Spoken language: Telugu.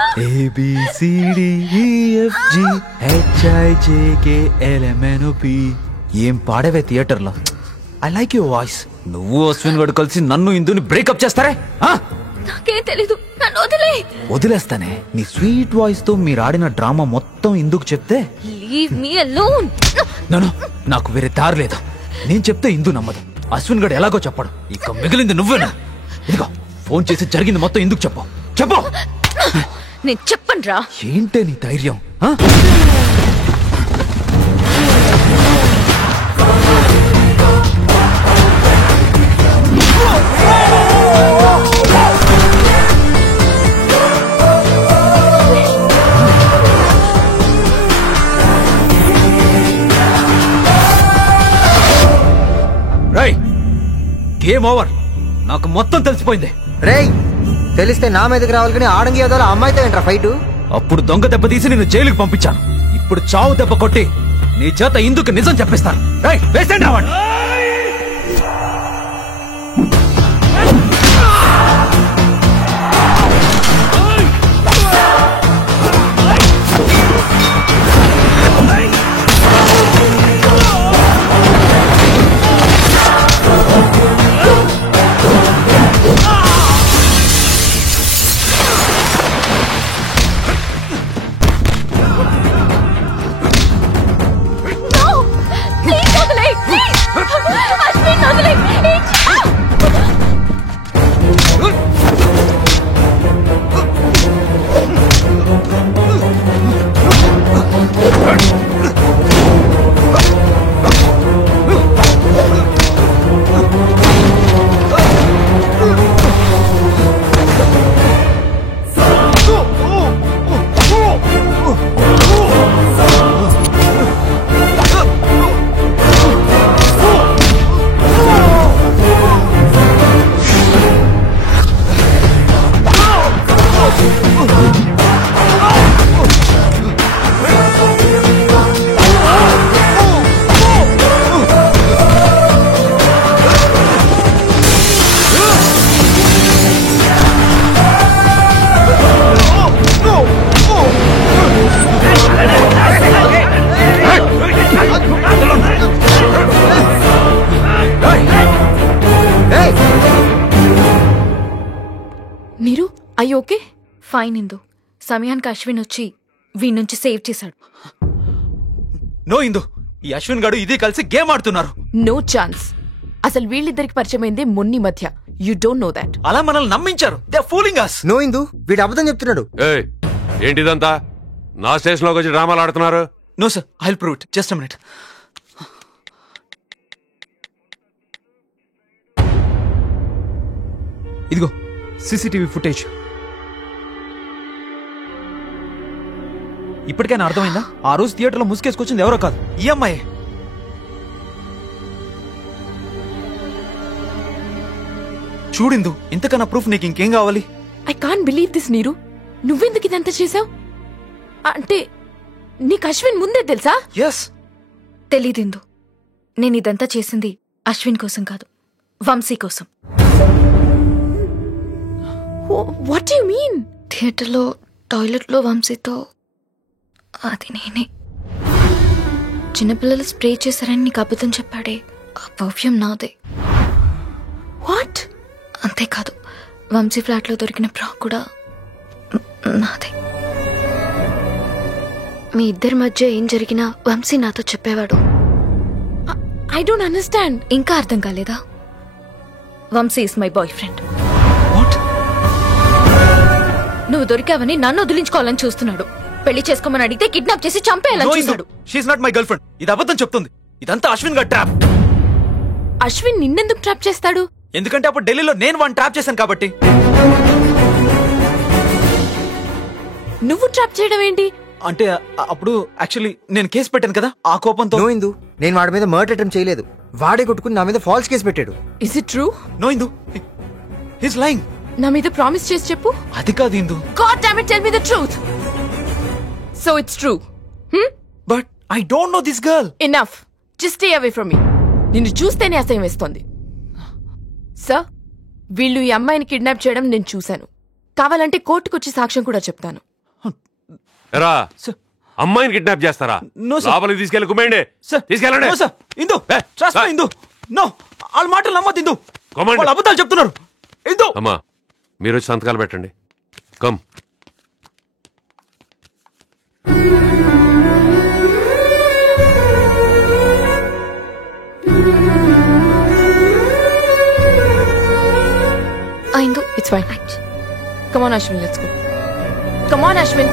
ABCDEFGHIJKLMNOP. ఏం పాడవే థియేటర్లో. I like your voice. నువ్వు అశ్విన్ గడు కలిసి నన్ను ఇందుని బ్రేకప్ చేస్తారే? నాకేం తెలీదు, నన్ను వదిలే. వదిలేస్తానే. నీ స్వీట్ వాయిస్ తో మీరు ఆడిన డ్రామా మొత్తం ఇందుకు చెప్తే లీవ్ మీ అలోన్. నాకు వేరే దారి లేదు. నేను చెప్తే ఇందు నమ్మదు, అశ్విన్ గడు ఎలాగో చెప్పడు. ఇక మిగిలింది నువ్వేనా? ఇదిగో ఫోన్ చేసి జరిగింది మొత్తం ఇందుకు చెప్పు. చెప్పు. నేను చెప్పను రా. ఏంటే నీ ధైర్యం? Game over. నాకు మొత్తం తెలిసిపోయింది. రేయ్, తెలిస్తే నా మీదకి రావాలి కానీ ఆడంగి ఏదో అమ్మాయితో ఏంట్రా ఫైట్? అప్పుడు దొంగ దెబ్బ తీసి నేను జైలుకి పంపించాను. ఇప్పుడు చావు దెబ్బ కొట్టి నీ చేత ఇందుకు నిజం చెప్పిస్తాను. వేసేయండి రావండి. మీరు అయ్యి ఓకే ఫైన్. ఇందు సమయానికి అశ్విన్ వచ్చి వీడి నుంచి సేవ్ చేశాడు. నో ఇందు, ఈ అశ్విన్ గాడు ఇది కలిసి గేమ్ ఆడుతున్నారు. No chance. అసలు వీళ్ళిద్దరికి పరిచయమైందే మొన్ని మధ్య. You don't know that. అలా మనల్ని నమ్మించారు. They are fooling us. No Indu, వీడు అబద్ధం చెప్తున్నాడు. ఏయ్, ఏంటిదంతా? నా స్టేషన్ లోకి వచ్చి డ్రామాలు ఆడుతున్నారు? No sir, I will prove it. Just a minute. ఇదిగో సీసీటీవీ ఫుటేజ్. ఇప్పటికైనా అర్థమైందా? ఆ రోజు థియేటర్లో ముసుకేసుకొచ్చింది ఎవరో కాదు, ఈ అమ్మాయి. చూడిందు, ఇంతకన్నా ప్రూఫ్ నీకు ఇంకేం కావాలి? ఐ కాంట్ బిలీవ్ దిస్ నీరు. నువ్వెందుకు ఇదంతా చేసావు? అంటే నీకు అశ్విన్ ముందే తెలుసా? ఎస్. తెలీదిందు, నేను ఇదంతా చేసింది అశ్విన్ కోసం కాదు, వంశీ కోసం. What do you mean? థియేటర్లో టాయిలెట్లో వంశీతో అది నేనే. చిన్నపిల్లలు స్ప్రే చేశారని నీకు అబద్ధం చెప్పాడే, ఆ పర్ఫ్యూమ్ నాదే. వాట్? అంతేకాదు, వంశీ ఫ్లాట్లో దొరికిన ఫ్రాక్ కూడా నాదే. మీ ఇద్దరి మధ్య ఏం జరిగినా వంశీ నాతో చెప్పేవాడు. I don't understand. ఇంకా అర్థం కాలేదా? Vamshi is my boyfriend. నువ్వు దొరికావని నన్ను వదిలించుకోవాలని చూస్తున్నాడు. పెళ్లి చేసుకోమని అడిగితే కిడ్నాప్ చేసి చంపేయాలని చూశాడు. She is not my girl friend. ఇది అబద్ధం చెప్తుంది. ఇదంతా అశ్విన్ గారి ట్రాప్. అశ్విన్ నిన్నెందుకు ట్రాప్ చేస్తాడు? ఎందుకంటే అప్పుడు ఢిల్లీలో నేను వాడిని ట్రాప్ చేశాను కాబట్టి. నువ్వు ట్రాప్ చేయడం ఏంటి? అంటే అప్పుడు యాక్చువల్లీ నేను కేసు పెట్టాను కదా, ఆ కోపంతో. నో ఇందు, నేను వాడి మీద మర్డర్ అటెంప్ట్ చేయలేదు. వాడే కొట్టుకుని నా మీద ఫాల్స్ కేసు పెట్టాడు. Is it true? No Indu, he is lying. నా మీద ప్రామిస్ చేసి చెప్పు. అది కాదు ఇందు. God damn it, tell me the truth. So it's true. But I don't know this girl. Enough. Just stay away from me. నిన్ను చూస్తేనే అసహ్యం వేస్తోంది. సార్, వీళ్ళు ఈ అమ్మాయిని కిడ్నాప్ చేయడం నేను చూశాను. కావాలంటే కోర్టుకొచ్చి సాక్ష్యం కూడా చెప్తాను. ఎరా సార్ అమ్మాయిని కిడ్నాప్ చేస్తారా? No, sir. లోపలికి తీసుకెళ్ళి కుమ్మేయండి. సార్ తీసుకెళ్ళండి. నో సార్ ఇందు ఏ, ట్రస్ట్ మీ ఇందు నో వాళ్ళ మాటలు నమ్మద్దు ఇందు Command. వాళ్ళు అబద్ధాలు చెప్తున్నారు ఇందు అమ్మా మీరు వచ్చి సంతకాలు పెట్టండి. Come. Indu it's fine. Come on Ashwin, let's go. Come on Ashwin.